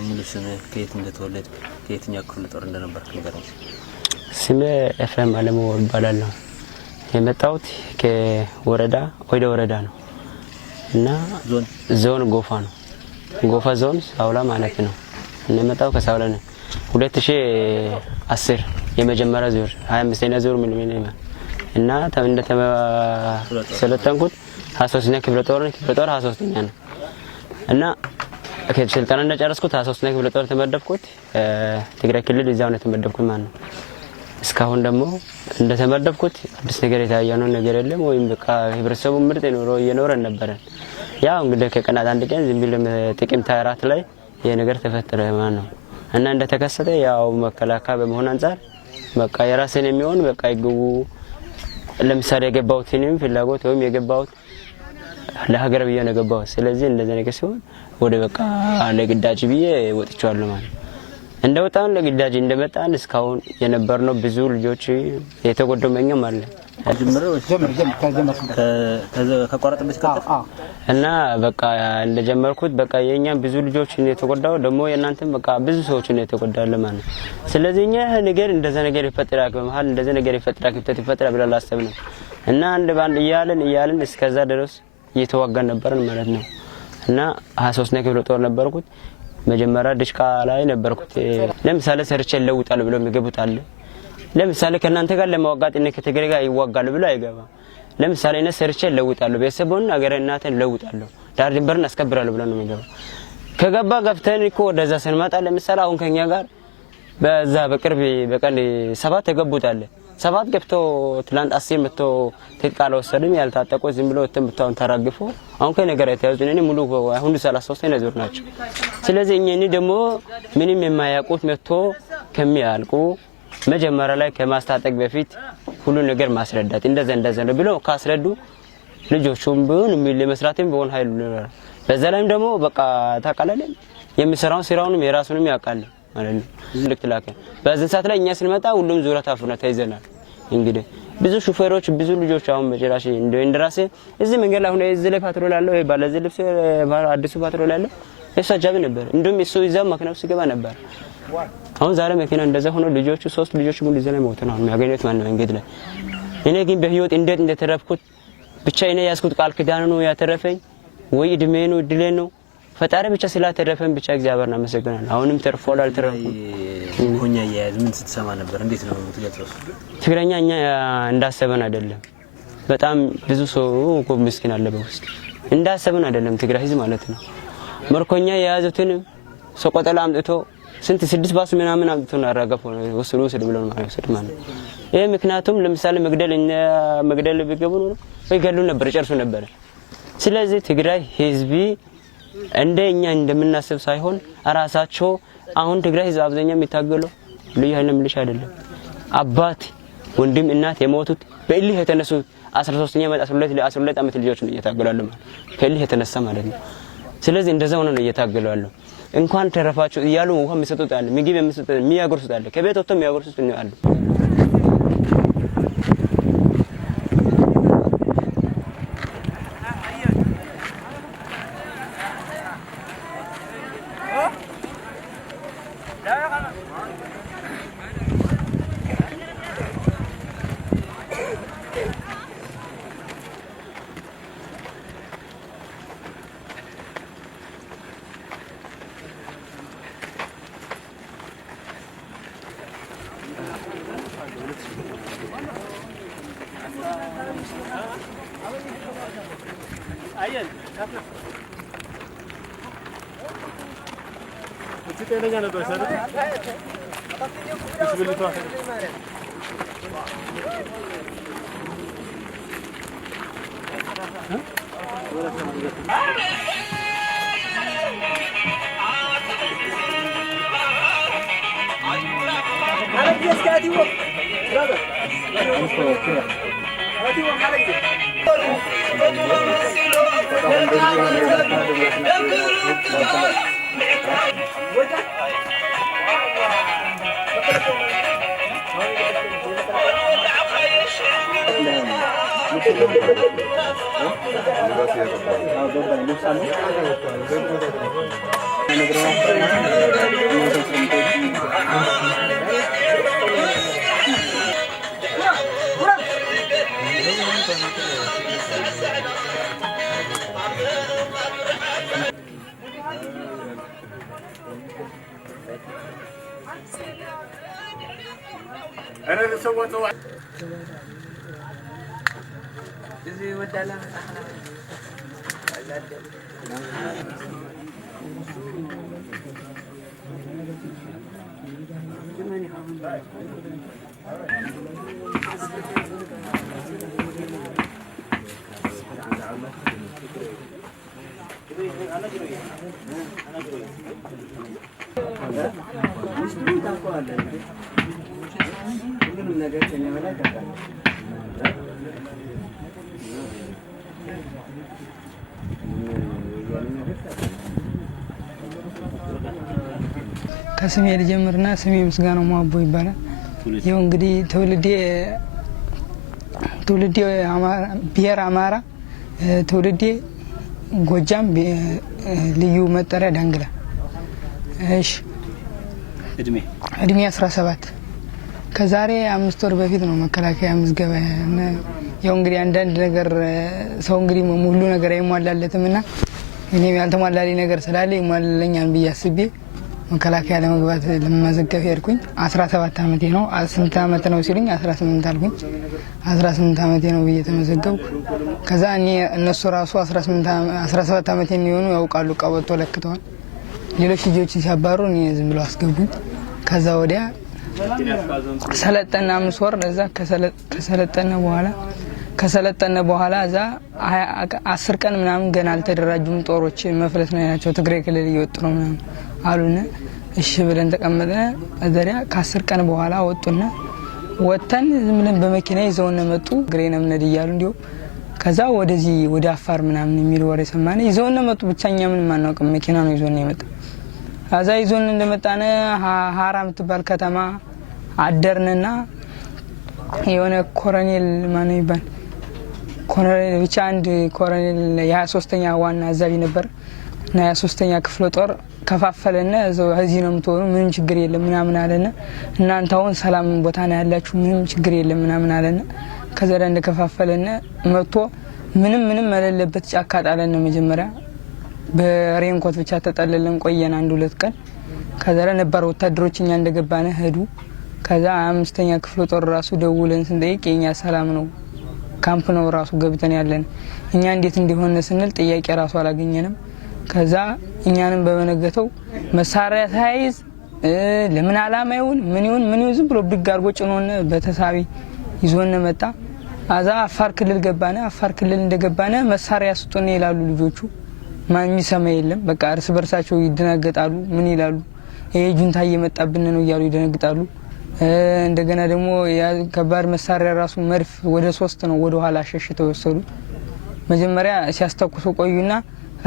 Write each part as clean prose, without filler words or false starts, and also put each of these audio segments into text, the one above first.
ሙሉ ስምህ ከየት እንደተወለድክ ከየትኛው ክፍለ ጦር እንደነበርክ ንገረኝ። ስሜ ኤፍሬም አለሙ እባላለሁ። የመጣሁት ከወረዳ ወደ ወረዳ ነው እና ዞን ጎፋ ነው። ጎፋ ዞን ሳውላ ማለት ነው። እና የመጣው ከሳውላ ነው። 2010 የመጀመሪያ ዙር 25ኛ ዙር ምን እና ሰለጠንኩት 23ኛ ክፍለ ጦር 23ኛ ነው እና ከስልጠና እንደጨረስኩት 23ኛ ክፍለ ጦር ተመደብኩት። ትግራይ ክልል እዛው ነው ተመደብኩት ማለት ነው። እስካሁን ደግሞ እንደተመደብኩት አዲስ ነገር የታየነው ነገር የለም ወይም በቃ ህብረተሰቡ ምርጥ ኑሮ እየኖረ ነበር። ያው እንግዲህ ከቀናት አንድ ቀን ዝም ብለን ጥቅምት 24 ላይ ይሄ ነገር ተፈጠረ ማለት ነው እና እንደተከሰተ ያው መከላከያ በመሆን አንፃር በቃ የራሴን የሚሆን በቃ ይግቡ ለምሳሌ የገባሁትንም ፍላጎት ወይም የገባሁት ለሀገር ብዬ ነው የገባሁት። ስለዚህ እንደዚህ ነገር ሲሆን ወደ በቃ ለግዳጅ ብዬ ወጥቻለሁ ማለት ነው። እንደወጣን ለግዳጅ እንደመጣን እስካሁን የነበርነው ብዙ ልጆች የተጎደው መኛም አለ እና በቃ እንደጀመርኩት በቃ የኛም ብዙ ልጆች የተጎዳው ደግሞ የናንተም በቃ ብዙ ሰዎች የተጎዳለ ማለት ነው። ስለዚህ እኛ ነገር እንደዛ ነገር ይፈጠራል በመሃል እንደዛ ነገር ይፈጠራል ክፍተት ይፈጠራል ብለን አላሰብንም እና አንድ ባንድ እያልን እስከዛ ድረስ እየተዋጋን ነበርን ማለት ነው እና 23ኛ ክፍለ ጦር ነበርኩት። መጀመሪያ ድሽቃ ላይ ነበርኩት። ለምሳሌ ሰርቼ ለውጣል ብሎ የሚገቡት አለ። ለምሳሌ ከናንተ ጋር ለማዋጋት እኔ ከትግሬ ጋር ይዋጋል ብሎ አይገባ። ለምሳሌ እኔ ሰርቼ ለውጣለሁ ቤተሰቡን አገር እናቴን ለውጣለሁ ዳር ድንበርን አስከብራለሁ ብሎ ነው የሚገባ። ከገባ ገፍተን እኮ ወደዛ ስንመጣ ለምሳሌ አሁን ከኛ ጋር በዛ በቅርብ በቀን 7 ተገቡታል። 7 ገብቶ ትላንት 10 መቶ ተቃለ ወሰደም ያልታጠቁ ዝም ብሎ ተምታውን ተራግፎ አሁን ከነገር የተያዙ እኔ ሙሉ አሁን 33 ነዞር ናቸው። ስለዚህ እኔ ደግሞ ምንም የማያውቁት መጥቶ ከሚያልቁ መጀመሪያ ላይ ከማስታጠቅ በፊት ሁሉ ነገር ማስረዳት እንደዛ ነው ብሎ ካስረዱ ልጆቹም ቢሆን ለመስራትም ቢሆን ኃይሉ ነው። በዛ ላይም ደግሞ በቃ ታቃለለ የሚሰራው ስራውንም የራሱንም ያውቃል ማለት ነው። ልክ ተላከ በዚህ ሰዓት ላይ እኛ ስንመጣ ሁሉም ዙራ ታፍነ ተይዘናል። እንግዲህ ብዙ ሹፌሮች ብዙ ልጆች አሁን በጭራሽ እንደራሴ እዚህ መንገድ ላይ ሆነ እዚህ ላይ ፓትሮል አለው ባለ እዚህ ልብስ አዲሱ ፓትሮል አለው እሳጃብ ነበር እንደውም እሱ ይዘው መኪናው ሲገባ ነበር። አሁን ዛሬ መኪና እንደዛ ሆኖ ልጆቹ 3 ልጆች ሙሉ ይዘው ሞተው ነው የሚያገኙት ማለት ነው። እንግዲህ ላይ እኔ ግን በህይወት እንዴት እንደተረፍኩት ብቻ እኔ ያስኩት ቃል ኪዳን ነው ያተረፈኝ ወይ እድሜ ነው እድሌ ነው ፈጣሪ ብቻ ስላተረፈን ብቻ እግዚአብሔርን አመሰግናለሁ። አሁንም ተርፎል አልተረፈም። ሆኛ ያያዝ ምን ስትሰማ ነበር? እንዴት ነው የምትገልጸው? ትግረኛ እኛ እንዳሰበን አይደለም። በጣም ብዙ ሰው እኮ ምስኪን አለ በውስጥ እንዳሰበን አይደለም። ትግራይ ህዝብ ማለት ነው መርኮኛ የያዙትን ሰቆጠላ አምጥቶ ስንት 6 ባሱ ምናምን አምጥቶ ነው ያራገፈው ወስዶ ብለው ማለት ነው። ይሄ ምክንያቱም ለምሳሌ መግደል ቢገቡ ነው ወይ ገሉ ነበር ጨርሱ ነበር። ስለዚህ ትግራይ ህዝብ እንደኛ እንደምናስብ ሳይሆን አራሳቸው አሁን ትግራይ ህዝብ አብዛኛው የሚታገለው ልዩ ኃይል ምልሽ አይደለም። አባት ወንድም እናት የሞቱት በእልህ የተነሱት 13ኛ ዓመት 12 ዓመት ልጆች ነው እየታገሉ ማለት ከእልህ የተነሳ ማለት ነው። ስለዚህ እንደዛው ነው እየታገሉ ያለው። እንኳን ተረፋቸው እያሉ ውሃ የሚሰጡት አለ ምግብ የሚሰጡት የሚያጎርሱት አለ ከቤት ወጥቶ የሚያጎርሱት ነው አለ። أنا سويت واحد. زي ودالا. ከስሜ ልጀምርና ስሜ ምስጋናው ማቦ ይባላል። ይኸው እንግዲህ ትውልዴ ብሔር አማራ፣ ትውልዴ ጎጃም፣ ልዩ መጠሪያ ዳንግላ። እሺ እድሜ 17። ከዛሬ 5 ወር በፊት ነው መከላከያ ምዝገባ። ያው እንግዲህ አንዳንድ ነገር ሰው እንግዲህ ሙሉ ነገር አይሟላለትም እና እኔም ያልተሟላልኝ ነገር ስላለ ይሟላለኛል ብዬ አስቤ መከላከያ ለመግባት ለመመዝገብ ሄድኩኝ። 17 አመቴ ነው። ስንት አመት ነው ሲሉኝ 18 አልኩኝ። 18 አመቴ ነው ብዬ ተመዘገብኩ። ከዛ እነሱ ራሱ 17 አመቴ የሚሆኑ ያውቃሉ፣ ቀበቶ ለክተዋል። ሌሎች ልጆችን ሲያባሩ እኔ ዝም ብለው አስገቡኝ። ከዛ ወዲያ ሰለጠና 5 ወር እዛ ከሰለጠነ በኋላ እዛ 10 ቀን ምናምን ገና አልተደራጁም። ጦሮች መፍለት ነው ያላቸው፣ ትግራይ ክልል እየወጡ ነው ምናምን አሉን። እሺ ብለን ተቀመጥነ። እዘሪያ ከ10 ቀን በኋላ ወጡና ወተን ዝም ብለን በመኪና ይዘውነ መጡ። ግሬና ምንድ እያሉ እንዲሁ ከዛ ወደዚህ ወደ አፋር ምናምን የሚል ወሬ ሰማነ። ይዘውነ መጡ። ብቻኛ ምንም አናውቅም። መኪና ነው ይዞነ የመጣ። አዛ ይዞነ እንደመጣነ ሀራ የምትባል ከተማ አደርንና የሆነ ኮሎኔል ማን ይባል ኮሎኔል ብቻ አንድ ኮሎኔል የ23ኛ ዋና አዛዥ ነበር እና የ23ኛ ክፍለ ጦር ከፋፈለና እዚህ ነው የምትሆኑ፣ ምንም ችግር የለም ምናምን አለና እናንተ አሁን ሰላም ቦታ ነው ያላችሁ፣ ምንም ችግር የለም ምናምን አለና ከዛ እንደ ከፋፈለና መጥቶ ምንም መለለበት ጫካ ጣለን። መጀመሪያ በሬንኮት ብቻ ተጠለለን ቆየን 1-2 ቀን። ከዛ ነበር ወታደሮች እኛ እንደገባነ ሄዱ። ከዛ 5ኛ ክፍለ ጦር ራሱ ደውለን ስንጠይቅ የኛ ሰላም ነው ካምፕ ነው ራሱ ገብተን ያለን፣ እኛ እንዴት እንዲሆነ ስንል ጥያቄ ራሱ አላገኘንም። ከዛ እኛንም በመነገተው መሳሪያ ሳይዝ ለምን አላማ ይሁን ምን ይሁን ዝም ብሎ ብድግ አድርጎ ጭኖነ በተሳቢ ይዞነ መጣ። አዛ አፋር ክልል ገባነ። አፋር ክልል እንደገባነ መሳሪያ ስጡን ይላሉ ልጆቹ። ማን የሚሰማ የለም። በቃ እርስ በርሳቸው ይደናገጣሉ። ምን ይላሉ? ይሄ ጁንታ እየመጣብን ነው እያሉ ይደነግጣሉ። እንደገና ደግሞ ከባድ መሳሪያ ራሱ መድፍ ወደ 3 ነው ወደ ኋላ ሸሽተው ወሰዱ። መጀመሪያ ሲያስተኩሱ ቆዩና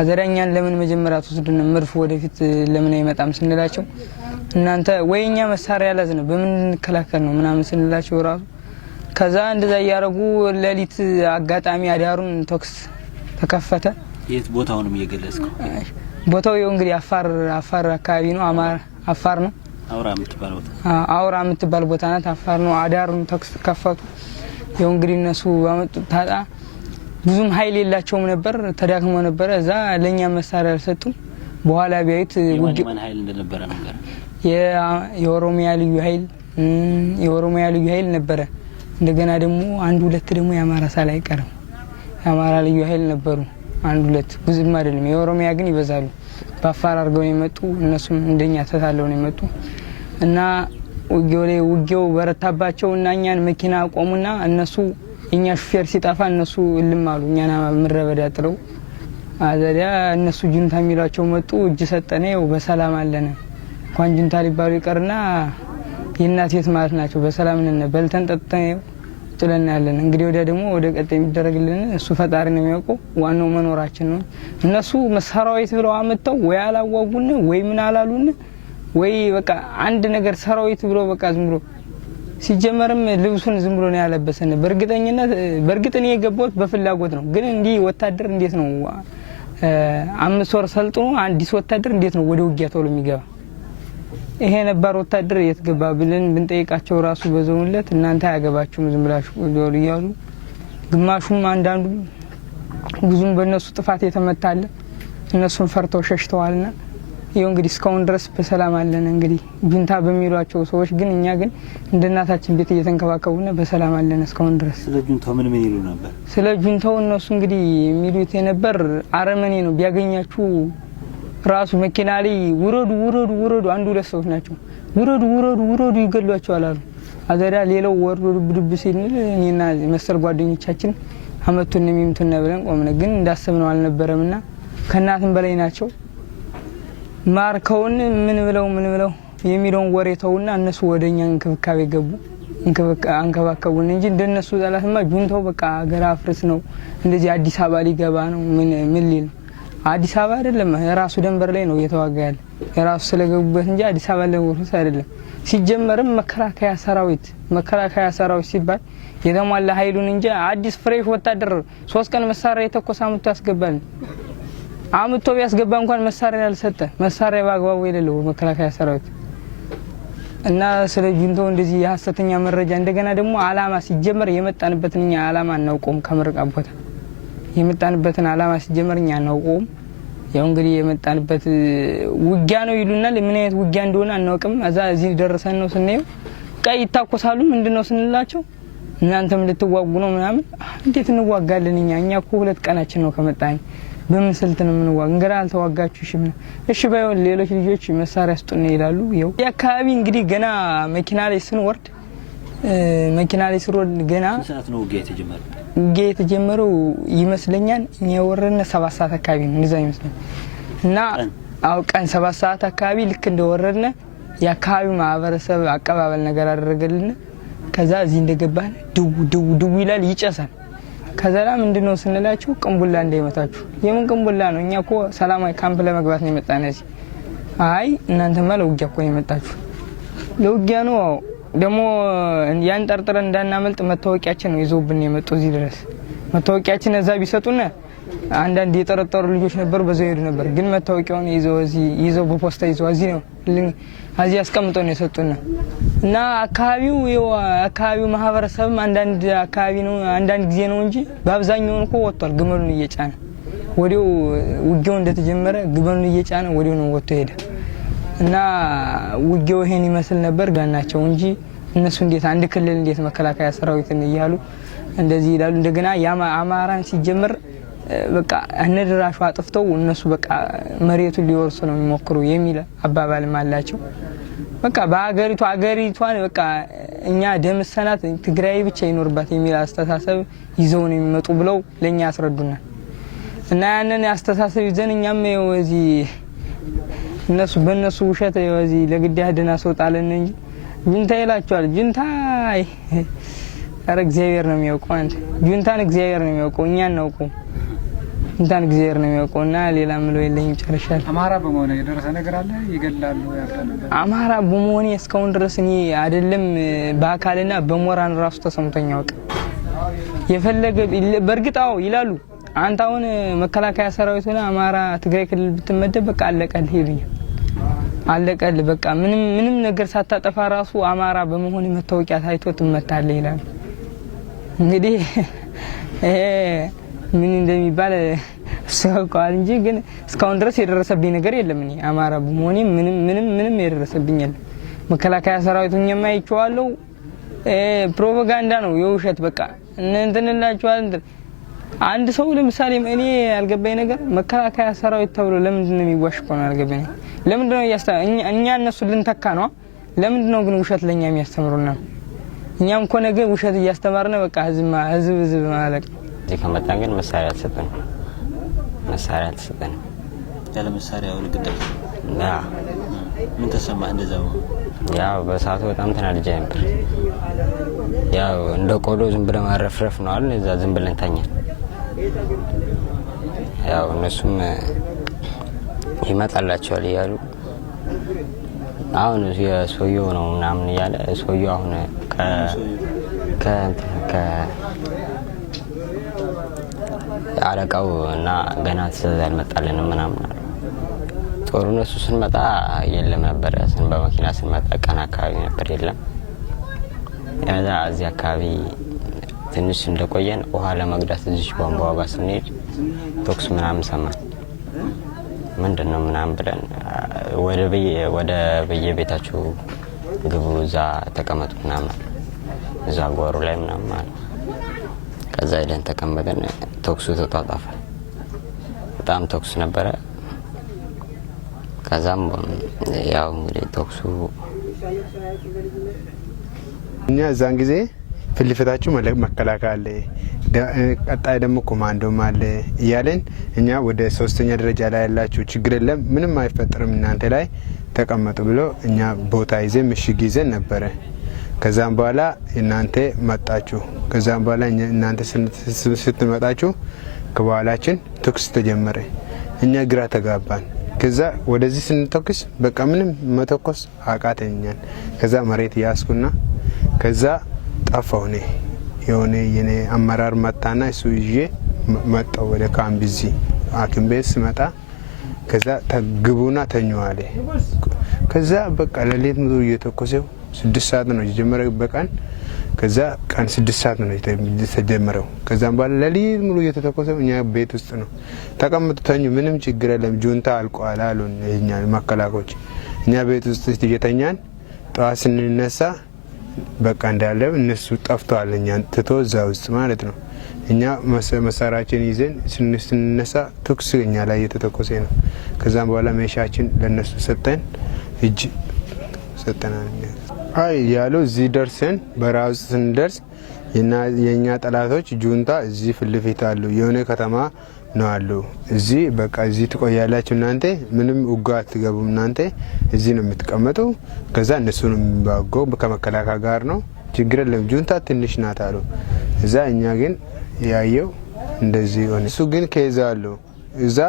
አዘራኛን ለምን መጀመሪያ ተወስዱን መድፍ ወደፊት ለምን አይመጣም ስንላቸው እናንተ ወይኛ መሳሪያ ያላዝነ በምን እንከላከል ነው ምናምን ስንላቸው ራሱ ከዛ እንደዛ ያረጉ ለሊት አጋጣሚ አዳሩን ተኩስ ተከፈተ። የት ቦታውንም እየገለጽከው? ቦታው ይኸው እንግዲህ አፋር አካባቢ ነው። አፋር ነው። አውራ የምትባል ቦታ ናት። አፋር ነው። አዳሩን ተኩስ ከፈቱ። ይኸው እንግዲህ እነሱ ባመጡት ታጣ ብዙም ኃይል የላቸውም ነበር፣ ተዳክሞ ነበር። እዛ ለኛ መሳሪያ አልሰጡም። በኋላ ቢያዩት ማን ኃይል እንደነበረ ነገር የኦሮሚያ ልዩ ኃይል የኦሮሚያ ልዩ ኃይል ነበረ። እንደገና ደግሞ አንድ ሁለት ደግሞ የአማራ ሳል አይቀርም የአማራ ልዩ ኃይል ነበሩ። አንድ ሁለት ብዙም አይደለም። የኦሮሚያ ግን ይበዛሉ። በአፋር አድርገው ነው የመጡ። እነሱም እንደኛ ተታለው ነው የመጡ እና ውጊያው በረታባቸው እና እኛን መኪና ቆሙና እነሱ እኛ ሹፌር ሲጠፋ እነሱ እልም አሉ። እኛና ምረበዳ ጥለው አዘሪያ እነሱ ጁንታ የሚሏቸው መጡ። እጅ ሰጠነው በሰላም አለነ። እንኳን ጁንታ ሊባሉ ይቀርና የእናት ቤት ማለት ናቸው። በሰላም ነን በልተን ጠጥተን ጥለን ያለን። እንግዲህ ወዲያ ደግሞ ወደ ቀጣይ የሚደረግልን እሱ ፈጣሪ ነው የሚያውቀው። ዋናው መኖራችን ነው። እነሱ ሰራዊት ብለው አመጣው ወይ አላዋጉን ወይ ምን አላሉን ወይ በቃ አንድ ነገር ሰራዊት ብሎ በቃ ዝም ብሎ ሲጀመርም ልብሱን ዝም ብሎ ነው ያለበሰን። በእርግጠኝነት በእርግጥ እኔ የገባሁት በፍላጎት ነው። ግን እንዲህ ወታደር እንዴት ነው 5 ወር ሰልጥኖ አዲስ ወታደር እንዴት ነው ወደ ውጊያ ተውሎ የሚገባ? ይሄ ነባር ወታደር የት ገባ ብለን ብንጠይቃቸው ራሱ በዘውለት እናንተ አያገባችሁም ዝም ብላችሁ ዶር ይያሉ። ግማሹም አንዳንዱ ብዙም በእነሱ ጥፋት የተመታለ እነሱን ፈርተው ሸሽተዋልና ይሄው እንግዲህ እስካሁን ድረስ በሰላም አለን። እንግዲህ ጁንታ በሚሏቸው ሰዎች ግን እኛ ግን እንደ እናታችን ቤት እየተንከባከቡና በሰላም አለን እስካሁን ድረስ። ስለ ጁንታው ምን ይሉ ነበር? ስለ ጁንታው እነሱ እንግዲህ የሚሉት የነበር አረመኔ ነው። ቢያገኛችሁ ራሱ መኪና ላይ ውረዱ አንዱ ሁለት ሰዎች ናቸው። ውረዱ ይገሏቸዋል አሉ። አዘዳ ሌላው ወርዶ ድብድብ ሲል እኔና መሰል ጓደኞቻችን አመቱን የሚምቱና ብለን ቆምነ። ግን እንዳሰብነው አልነበረምና ከናትም በላይ ናቸው። ማርከውን ምን ብለው የሚለውን ወሬ ተውና እነሱ ወደኛ እንክብካቤ ገቡ። አንከባከቡን እንጂ እንደነሱ ጠላትማ ጁንታው በቃ ሀገር አፍርስ ነው እንደዚህ አዲስ አበባ ሊገባ ነው ምን ሊል አዲስ አበባ አይደለም የራሱ ደንበር ላይ ነው እየተዋጋ ያለ የራሱ ስለገቡበት እንጂ አዲስ አበባ ለወርስ አይደለም። ሲጀመርም መከላከያ ሰራዊት ሲባል የተሟላ ኃይሉን እንጂ አዲስ ፍሬሽ ወታደር 3 ቀን መሳሪያ የተኮሰ አመቱ ያስገባል። አመቱ ቢያስገባ እንኳን መሳሪያ ያልሰጠ መሳሪያ በአግባቡ የሌለው መከላከያ ሰራዊት እና ስለ ጁንታው እንደዚህ የሐሰተኛ መረጃ እንደገና ደግሞ አላማ ሲጀመር የመጣንበትን እኛ አላማ እናውቀውም። ከምርቃ ቦታ የመጣንበትን አላማ ሲጀመር እኛ እናውቀውም። ያው እንግዲህ የመጣንበት ውጊያ ነው ይሉናል። ምን አይነት ውጊያ እንደሆነ አናውቅም። እዚህ ደረሰን ነው ስንየው ቀይ ይታኮሳሉ። ምንድነው ስንላቸው እናንተም ልትዋጉ ነው ምናምን። እንዴት እንዋጋለን እኛ እኮ 2 ቀናችን ነው ከመጣን በምን ስልት ነው የምንዋጋ? እንግዲህ አልተዋጋችሁ እሺ ባይሆን ሌሎች ልጆች መሳሪያ ስጡን ይላሉ። ይኸው የአካባቢ እንግዲህ ገና መኪና ላይ ስንወርድ ገና ሰዓት ነው ውጊያ የተጀመረው ይመስለኛል። የወረነ 7 ሰዓት አካባቢ ነው እንደዛ ይመስላል። እና ቀን 7 ሰዓት አካባቢ ልክ እንደወረድነ የአካባቢው ማህበረሰብ አቀባበል ነገር አደረገልን። ከዛ እዚህ እንደገባን ድው ይላል ይጨሳል። ከዛላ ምንድነው ስንላችሁ ቅንቡላ እንዳይመታችሁ። የምን ቅንቡላ ነው? እኛ እኮ ሰላማዊ ካምፕ ለመግባት ነው የመጣነው እዚህ። አይ እናንተማ ለውጊያ እኮ ነው የመጣችሁ። ለውጊያ ነው ደግሞ ያን ጠርጥረን እንዳናመልጥ መታወቂያችን ነው ይዘውብን የመጡ እዚህ ድረስ። መታወቂያችን እዛ ቢሰጡን አንዳንድ የጠረጠሩ ልጆች ነበሩ በዛው ይሄዱ ነበር። ግን መታወቂያውን ይዘው በፖስታ ይዘው እዚህ ነው እዚህ አስቀምጠው ነው የሰጡን። እና አካባቢው ማህበረሰብም አንዳንድ አካባቢ ነው አንዳንድ ጊዜ ነው እንጂ በአብዛኛው እኮ ወጥቷል። ግመሉን እየጫነ ወዲያው ውጊያው እንደተጀመረ ግመሉን እየጫነ ወዲያው ነው ወጥቶ ሄደ። እና ውጊያው ይሄን ይመስል ነበር ጋናቸው እንጂ እነሱ እንዴት አንድ ክልል እንዴት መከላከያ ሰራዊትን እያሉ እንደዚህ ይላሉ። እንደገና አማራን ሲጀመር በቃ እነድራሹ አጥፍተው እነሱ በቃ መሬቱን ሊወርሱ ነው የሚሞክሩ የሚል አባባልም አላቸው። በቃ አገሪቷን በቃ እኛ ደምሰናት ትግራይ ብቻ ይኖርባት የሚል አስተሳሰብ ይዘው ነው የሚመጡ ብለው ለኛ ያስረዱናል። እና ያንን አስተሳሰብ ይዘን እኛም እዚህ እነሱ በእነሱ ውሸት እዚህ ለግዳህ ደና ሰው ጣለን እንጂ ጁንታ ይላቸዋል። ጁንታ እግዚአብሔር ነው የሚያውቀው። ጁንታን እግዚአብሔር ነው የሚያውቀው፣ እኛ እናውቀው። ጁንታን እግዚአብሔር ነው የሚያውቀው። እና ሌላ ምለው የለኝም። ጨርሻለሁ። አማራ በመሆነ የደረሰ ነገር አለ ይገላሉ ያልከለ አማራ በመሆኔ እስካሁን ድረስ እኔ አይደለም በአካልና በሞራን ራሱ ተሰምቶኝ ያውቅ የፈለገ በርግጣው ይላሉ። አንተ አሁን መከላከያ ሰራዊቱና አማራ ትግራይ ክልል ብትመደብ በቃ አለቀልህ ይሉኛል። አለቀልህ በቃ ምንም ነገር ሳታጠፋ ራሱ አማራ በመሆን መታወቂያ ታይቶ ትመታለህ ይላሉ። እንግዲህ ምን እንደሚባል ሰውቃል እንጂ ግን እስካሁን ድረስ የደረሰብኝ ነገር የለም። እኔ አማራ በመሆኔ ምንም የደረሰብኝ የለም። መከላከያ ሰራዊቱን የማይቻለው ፕሮፓጋንዳ ነው የውሸት በቃ እንንተንላችኋል። አንድ ሰው ለምሳሌ እኔ ያልገባኝ ነገር መከላከያ ሰራዊት ተብሎ ለምንድን ነው የሚዋሽ ነው ያልገባኝ። ለምንድን ነው እኛ እነሱ ልንተካ ነው? ለምንድን ነው ግን ውሸት ለኛ የሚያስተምሩና? እኛም እኮ ነገ ውሸት እያስተማርነ በቃ ህዝብ ማለት እዚህ ከመጣን ግን መሳሪያ ተሰጠን። ያለ መሳሪያው ልግዳይ ምን ተሰማህ እንደዛው? ያው በሰዓቱ በጣም ተናድጄ ነበር። ያው እንደ ቆሎ ዝም ብለን ማረፍረፍ ነው አይደል? እዛ ዝም ብለን ተኛን። ያው እነሱም ይመጣላቸዋል እያሉ አሁን የሰውየው ነው ምናምን እያለ ሰውየው አሁን አለቃው እና ገና ትዕዛዝ አልመጣልንም ምናምን አሉ። ጦርነቱ ስንመጣ የለም ነበር። በመኪና ስንመጣ ቀን አካባቢ ነበር የለም። ያዛ እዚህ አካባቢ ትንሽ እንደቆየን ውሃ ለመቅዳት እዚህ ቧንቧ ጋር ስንሄድ ተኩስ ምናምን ሰማን። ምንድነው ምናምን ብለን ወደ በየቤታችሁ ግቡ፣ እዛ ተቀመጡ ምናምን እዛ ጓሮ ላይ ምናምን ማለት። ከዛ ሄደን ተቀመጠን። ተኩሱ ተጧጧፈ። በጣም ተኩስ ነበረ። ከዛም ያው እንግዲህ ተኩሱ እኛ እዛን ጊዜ ፍልፍታችሁ መከላከያ አለ፣ ቀጣይ ደግሞ ኮማንዶም አለ እያለን እኛ ወደ 3ኛ ደረጃ ላይ ያላችሁ ችግር የለም ምንም አይፈጠርም እናንተ ላይ ተቀመጡ ብሎ እኛ ቦታ ይዘን ምሽግ ይዘን ነበረ። ከዛም በኋላ እናንተ መጣችሁ። ከዛም በኋላ እናንተ ስትመጣችሁ ከበኋላችን ተኩስ ተጀመረ። እኛ ግራ ተጋባን። ከዛ ወደዚህ ስንተኩስ በቃ ምንም መተኮስ አቃተኛል። ከዛ መሬት ያስኩና ከዛ ጠፋው። እኔ የሆነ የኔ አመራር መጣና እሱ ይዤ መጣው ወደ ካምቢዚ ሐኪም ቤት ስመጣ ከዛ ተግቡና ተኙዋለ። ከዛ በቃ ለሌት ሙሉ እየተኮሰው 6 ሰዓት ነው የጀመረው በቀን። ከዛ ቀን 6 ሰዓት ነው የተጀመረው። ከዛም በኋላ ለሌት ሙሉ እየተተኮሰው እኛ ቤት ውስጥ ነው ተቀምጡ ተኙ፣ ምንም ችግር የለም ጁንታ አልቋል አሉን እኛ መከላከያዎች። እኛ ቤት ውስጥ እየተኛን ጠዋት ስንነሳ በቃ እንዳለ እነሱ ጠፍተዋል፣ እኛን ትቶ እዛ ውስጥ ማለት ነው። እኛ መሳሪያችን ይዘን ስንነሳ ተኩስ እኛ ላይ እየተተኮሰ ነው። ከዛም በኋላ ሜሻችን ለነሱ ሰጠን፣ እጅ ሰጠናል። አይ ያለው እዚህ ደርሰን በረሃ ውስጥ ስንደርስ የኛ ጠላቶች ጁንታ እዚህ ፊት ለፊት አሉ፣ የሆነ ከተማ ነው አሉ። እዚህ በቃ እዚህ ትቆያላችሁ እናንተ ምንም ውጋ አትገቡም፣ እናንተ እዚህ ነው የምትቀመጡ። ከዛ እነሱ ነው የሚዋጋው ከመከላከያ ጋር ነው፣ ችግር የለም ጁንታ ትንሽ ናት አሉ። እዛ እኛ ግን ያየው እንደዚህ ሆነ። እሱ ግን ከዛ አሉ እዛ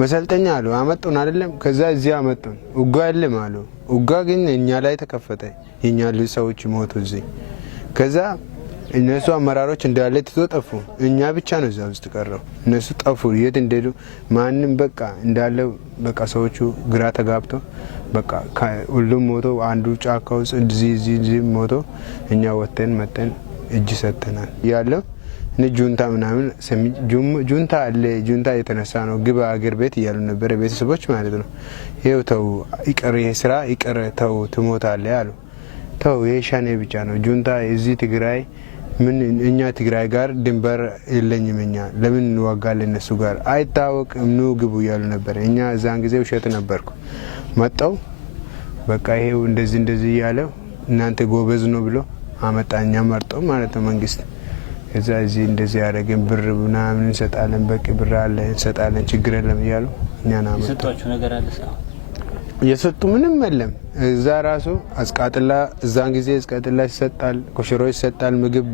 መሰልጠኛ አሉ አመጡን አይደለም። ከዛ እዚህ አመጡን ውጋ የለም አሉ። ውጋ ግን እኛ ላይ ተከፈተ፣ የኛ ሰዎች ሞቱ እዚህ። ከዛ እነሱ አመራሮች እንዳለ ትቶ ጠፉ። እኛ ብቻ ነው እዛ ውስጥ ቀረው። እነሱ ጠፉ፣ የት እንደሄዱ ማንም በቃ እንዳለ በቃ ሰዎቹ ግራ ተጋብቶ በቃ ሁሉም ሞቶ አንዱ ጫካ ውስጥ እዚህ ሞቶ እኛ ወተን መጠን እጅ ሰጥተናል ያለው ጁንታ ምናምን ጁንታ አለ፣ ጁንታ የተነሳ ነው ግባ አገር ቤት እያሉ ነበር ቤተሰቦች ማለት ነው። ይኸው ተው ይቀር፣ ይሄ ስራ ይቀር፣ ተው ትሞታለህ አሉ። ተው ይሄ ሻኔ ብቻ ነው ጁንታ እዚህ ትግራይ ምን እኛ ትግራይ ጋር ድንበር የለኝም፣ እኛ ለምን እንዋጋለን እነሱ ጋር አይታወቅም፣ ኑ ግቡ እያሉ ነበር። እኛ እዛን ጊዜ ውሸት ነበርኩ መጣው በቃ ይሄው እንደዚህ እያለው እናንተ ጎበዝ ነው ብሎ አመጣኛ መርጦ ማለት ነው መንግስት። ከዛ እዚህ እንደዚህ ያደረገን ብር ምናምን እንሰጣለን፣ በቂ ብር አለ እንሰጣለን፣ ችግር የለም እያሉ እኛና አመጣ። የሰጧችሁ ነገር አለ? የሰጡ ምንም የለም። እዛ ራሱ አስቃጥላ እዛን ጊዜ አስቃጥላ ይሰጣል፣ ኮሽሮ ይሰጣል፣ ምግብ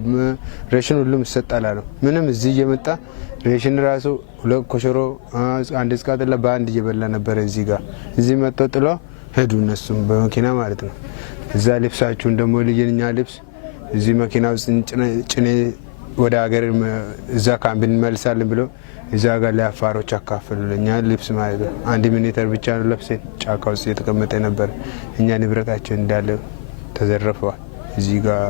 ሬሽን ሁሉም ይሰጣል አሉ። ምንም እዚህ እየመጣ ሬሽን ራሱ ሁለት ኮሽሮ አንድ አስቃጥላ በአንድ እየበላ ነበር እዚህ ጋር። እዚህ መጥተው ጥሎ ሄዱ እነሱም በመኪና ማለት ነው። እዛ ልብሳችሁን ደግሞ ልጅኛ ልብስ እዚህ መኪና ውስጥ ጭኔ ወደ ሀገር እዛ ካምፕ እንመልሳለን ብሎ እዛ ጋር ለአፋሮች አካፈሉልኛ ልብስ ማለት ነው። 1 ሚኒተር ብቻ ነው ለብሰን ጫካ ውስጥ የተቀመጠ ነበር። እኛ ንብረታችን እንዳለ ተዘረፈዋል። እዚህ ጋር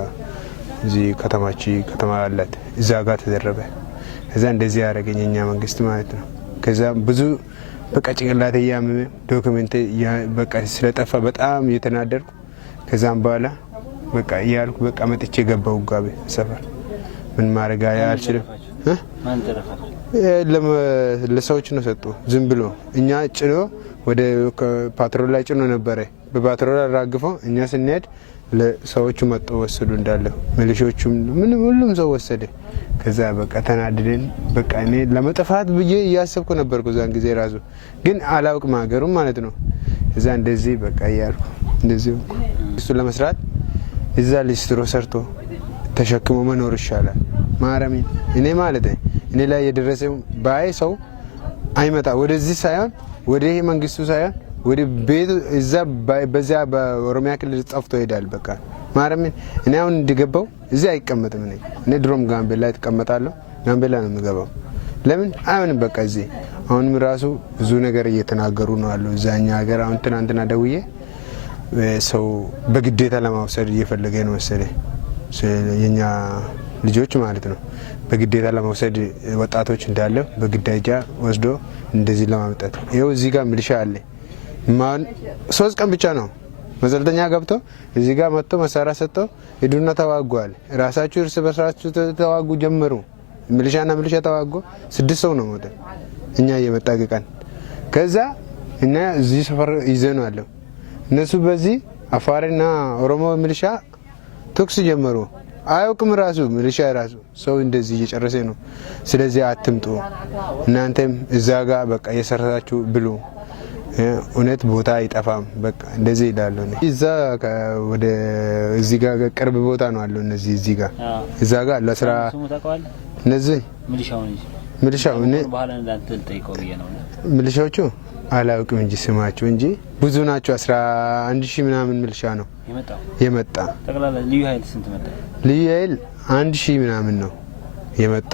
እዚህ ከተማ አላት እዛ ጋር ተዘረፈ። ከዛ እንደዚህ ያደረገኝ እኛ መንግስት ማለት ነው። ከዛ ብዙ በቃ ጭንቅላቴ ያመመ ዶክመንት በቃ ስለጠፋ በጣም እየተናደርኩ ከዛም በኋላ በቃ እያልኩ በቃ መጥቼ ገባው ጋቤ ሰፈር ምን ማድረግ አልችልም። ማን ተረፈ? ለሰዎች ነው ሰጡ ዝም ብሎ እኛ ጭኖ ወደ ፓትሮል ላይ ጭኖ ነበረ። በፓትሮል አራግፎ እኛ ስንሄድ ለሰዎቹ መጥቶ ወሰዱ እንዳለ ሚሊሻዎቹም ምን ሁሉም ሰው ወሰደ። ከዛ በቃ ተናድደን በቃ እኔ ለመጥፋት ብዬ እያሰብኩ ነበርኩ ዛን ጊዜ ራሱ ግን አላውቅም ሀገሩን ማለት ነው። እዛ እንደዚህ በቃ እያልኩ እንደዚህ እሱ ለመስራት እዛ ሊስትሮ ሰርቶ ተሸክሞ መኖር ይሻላል። ማረሚን እኔ ማለት እኔ ላይ የደረሰው ባይ ሰው አይመጣ ወደዚህ ሳይሆን ወደ ይሄ መንግስቱ ሳይሆን ወደ ቤቱ እዛ በዛ በኦሮሚያ ክልል ጠፍቶ ይሄዳል። በቃ ማረሚን እኔ አሁን እንዲገባው እዚህ አይቀመጥም። እኔ ድሮም ጋምቤላ ተቀመጣለሁ። ጋምቤላ ነው የምገባው። ለምን አይሆንም በቃ እዚህ አሁንም ራሱ ብዙ ነገር እየተናገሩ ነው አለው እዛኛ ሀገር። አሁን ትናንትና ደውዬ ሰው በግዴታ ለማውሰድ እየፈለገ ነው መሰለኝ የኛ ልጆች ማለት ነው። በግዴታ ለማውሰድ ወጣቶች እንዳለ በግዳጃ ወስዶ እንደዚህ ለማምጣት ይኸው እዚህ ጋር ሚሊሻ አለ። ማን 3 ቀን ብቻ ነው መሰልተኛ ገብቶ እዚህ ጋር መጥቶ መሳሪያ ሰጥቶ ሄዱና ተዋጓል። ራሳችሁ እርስ በርሳችሁ ተዋጉ ጀመሩ። ሚሊሻና ሚሊሻ ተዋጉ። 6 ሰው ነው ሞተ። እኛ እየመጣቀቀን ከዛ እና እዚህ ሰፈር ይዘነው አለው እነሱ በዚህ አፋርና ኦሮሞ ሚሊሻ ተኩስ ጀመሩ። አያውቅም ራሱ ሚሊሻ ራሱ ሰው እንደዚህ እየጨረሰ ነው። ስለዚህ አትምጡ እናንተም እዛ ጋር በቃ እየሰራችሁ ብሉ እውነት ቦታ አይጠፋም በቃ እንደዚህ ይላሉ። እዛ ወደ እዚህ ጋር ቅርብ ቦታ ነው አለው እነዚህ እዚህ ጋር እዛ ጋር ለስራ እነዚህ ሚሊሻው እኔ ሚሊሻዎቹ አላውቅም እንጂ ስማቸው እንጂ ብዙ ናቸው። 11,000 ምናምን ሚሊሻ ነው የመጣ። ጠቅላላ ልዩ ኃይል ስንት መጣ? ልዩ ኃይል 1,000 ምናምን ነው የመጡ።